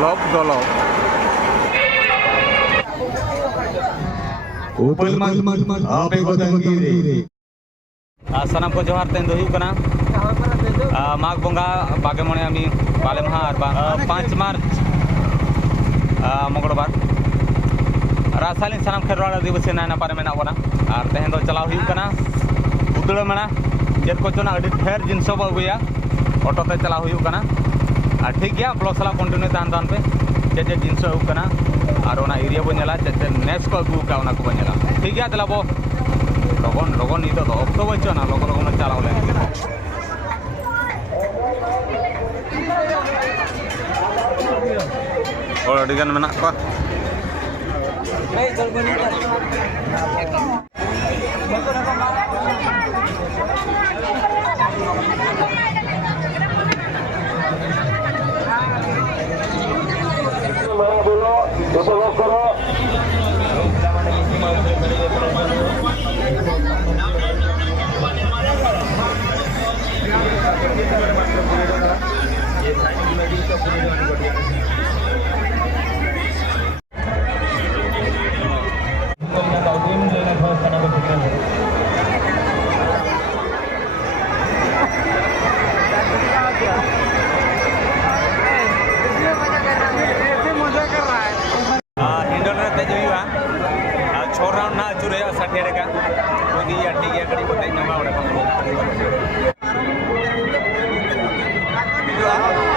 Lop dolop. Upal mat ape ko tangire. Sanam ko johar ten dohi kana. Mag bonga bagemone ami bale maha ar 5 March Mongolbar. Rasalin sanam kherwala divas na napare mena bona. Ar tehen do chalaw hu kana. Udula mena jet ko chona adi ther jinso ba guya. Auto te chalaw hu kana. ठीक गया blog साला continue तान तान पे जे जिनस होना और area बो नेला जे नेक्स्ट को अगू का को नेला ठीक गया तला बो लगन लगन नी तो अक्तो बचो ना लगन लगन चलाव ले और अडिगन मेना को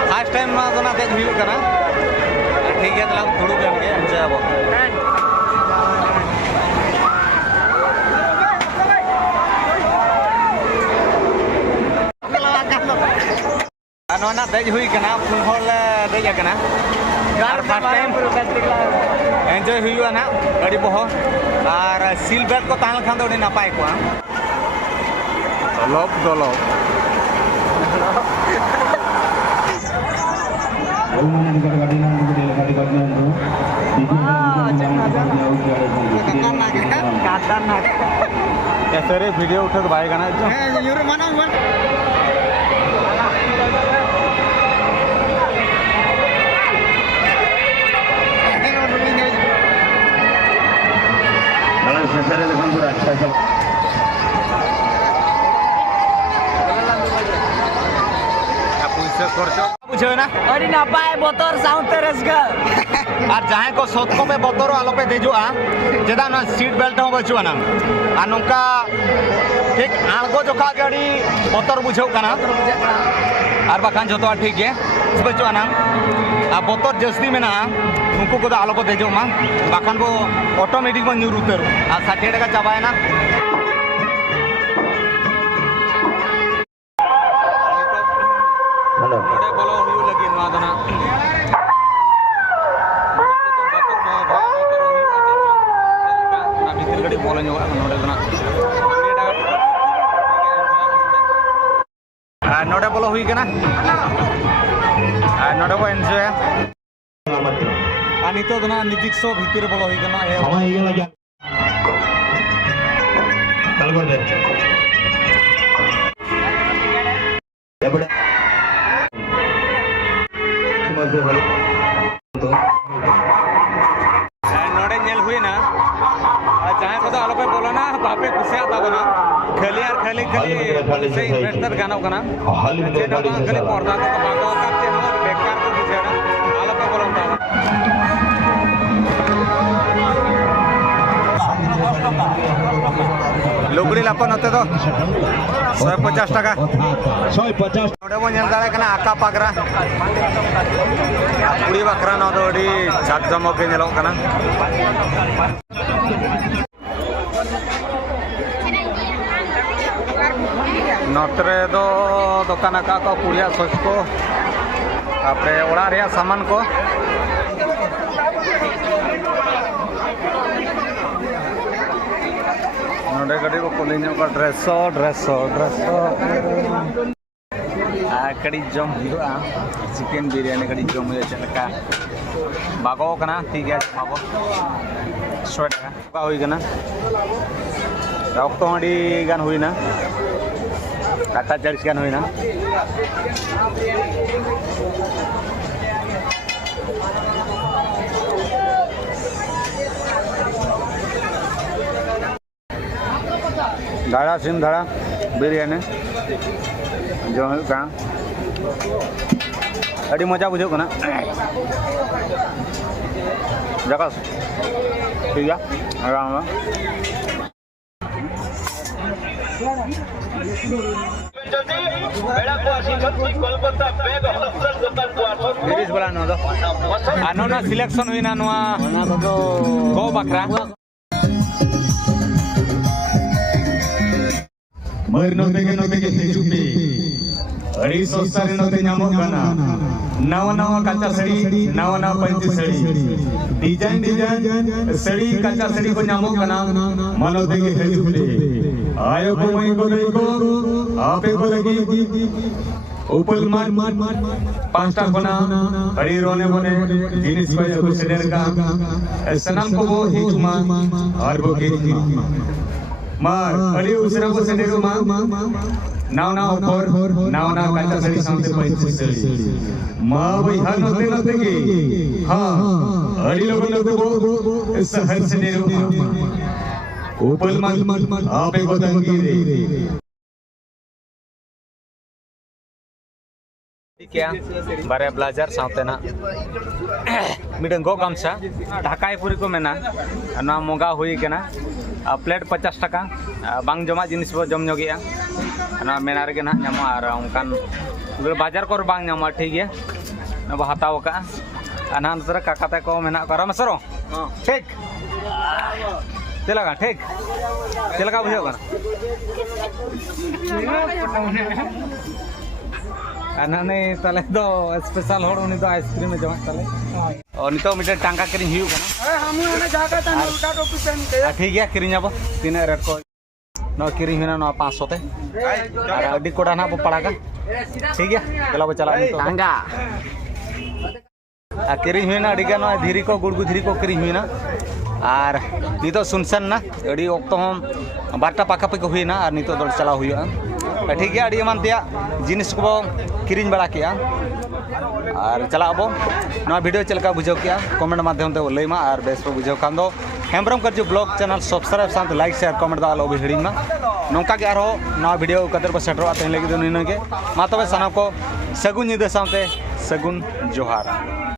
फर्स्ट टाइम ना तेज हुई करना ठीक है तला थोड़ी कर के एंजॉय अब ना तेज हुई करना फुल हॉल तेज करना यार फर्स्ट टाइम एंजॉय हुई ना गाड़ी बहो और सील बेल्ट को तान खान दो नपाय को लॉक दो लॉक सर वीडियो उठे तो भाई गाना बुझे ना अरे ना पाए बोतर साउंड रसगा और जहां को सोतको पे बोतरो आलो पे देजुआ जेदा ना सीट बेल्ट हो बचुआ ना आ नोका ठीक आलगो जोखा गाड़ी बोतर बुझो कना और बाखान जतो ठीक है बचुआ ना आ बोतर जस्ती में ना उनको को आलो को देजो मा बाखान वो ऑटोमेटिक में न्यू रूटर आ 60 टका चाबाय ना नोडे बोलो हुई के ना नोडे को एंजॉय नितो दना निजिक सो भीतर बोलो हुई के ना ए हवा ये लगा चल कर दे ये बड़े मजे वाले तो नोडे नेल हुई ना चाहे को तो आलो पे बोलो ना बापे खुशिया था बना खाली यार खाली खाली से इन्वेस्टर गाना होगा जेटा खाली पर्दा को बागो करते हम बेकार को बिचारा आलो पे बोलो था लुगड़ी लापन होते तो 150 टका 150 नोडे बो नेल दाड़े कना आका पागरा कुड़ी बकरा न तो अडी जाक जमक के नेलो कना नोतरे दो दुकान का को कुड़िया सोच को अपने ओड़ा रे सामान को नोडे गड़ी को कोलिनो का ड्रेसो कड़ी जम हुआ चिकन बिरयानी कड़ी जम हुआ चलका बागो कना ठीक है बागो 100 टका हुई कना रक्त हड़ी गान हुई ना काटा 40 गान हुई ना दाड़ा सिम दाड़ा बिरयानी जो का अड़ी मजा बुझे ना जगह ठीक है आराम आनो सिलेक्शन हुई ना गो बकरा मर नोते के हिजू पे अड़ी सस्ता रे नोते ᱧᱟᱢᱚᱜ ᱠᱟᱱᱟ नवा नवा कच्चा सड़ी नवा नवा पंची सड़ी डिजाइन सड़ी कच्चा सड़ी को ᱧᱟᱢᱚᱜ कना मानो देगे हिजू पे आयो को मई को देखो आपे को लगी ऊपर मार पांचटा कोना अड़ी रोने बोने जिनिस को को सेडर का सनम को वो हिजुमा और वो के मार अड़ी उसरा को सेडर मा नाव ऑफर नाव कच्चा सड़ी सामने पंची सड़ी मा भाई हर नोते के हां अड़ी लोगों को वो सहर सेडर ऊपर मार आपे को दंगी रे क्या बारे ब्लाजर साथे ना मिडन गो गामसा ढाकाई पूरी को मेना ना मोगा हुई केना प्लेट 50 टाका बांग जमा जिनिस बो जम जोगिया ना मेना रे ना नामो आर उनकान बाजार को बांग नामा ठीक है ना हताव का अना नतर काकाते को मेना करा मसरो ठीक चलगा ठीक चलगा बुझो का अनाने तले दो स्पेशल होड़ उनी दो आइसक्रीम में जमा तले और नितो मिटे टांगा किरिंग हियु कना हम ओने जाका तन उल्टा टोपी पहन के ठीक है किरिंग अब तीन रेट को नो किरिंग हिना नो 500 ते और अडी कोडा ना पड़ा का ठीक है चला बो चला टांगा किरिंग हिना अडी का नो धीरी को गुड़गु धीरी को किरिंग हिना और नितो सुनसन ना अडी ओक्तो हम बारटा पाका पे को हुईना और नितो दल चला हुआ ठीक है अड़ी एमान तेया जिनिस को किरिंग बड़ा किया और चला अब ना वीडियो चलका बुझाव किया कमेंट माध्यम ते लैमा और बेस पे बुझाव खान दो हेम्ब्रम कर जो ब्लॉग चैनल सब्सक्राइब साथ लाइक शेयर कमेंट दा आलो हिड़ी मा नौका के आरो ना वीडियो कतर पर सेटरो आते लगे मा तबे साना को सगुन निदे साथे सगुन जोहार।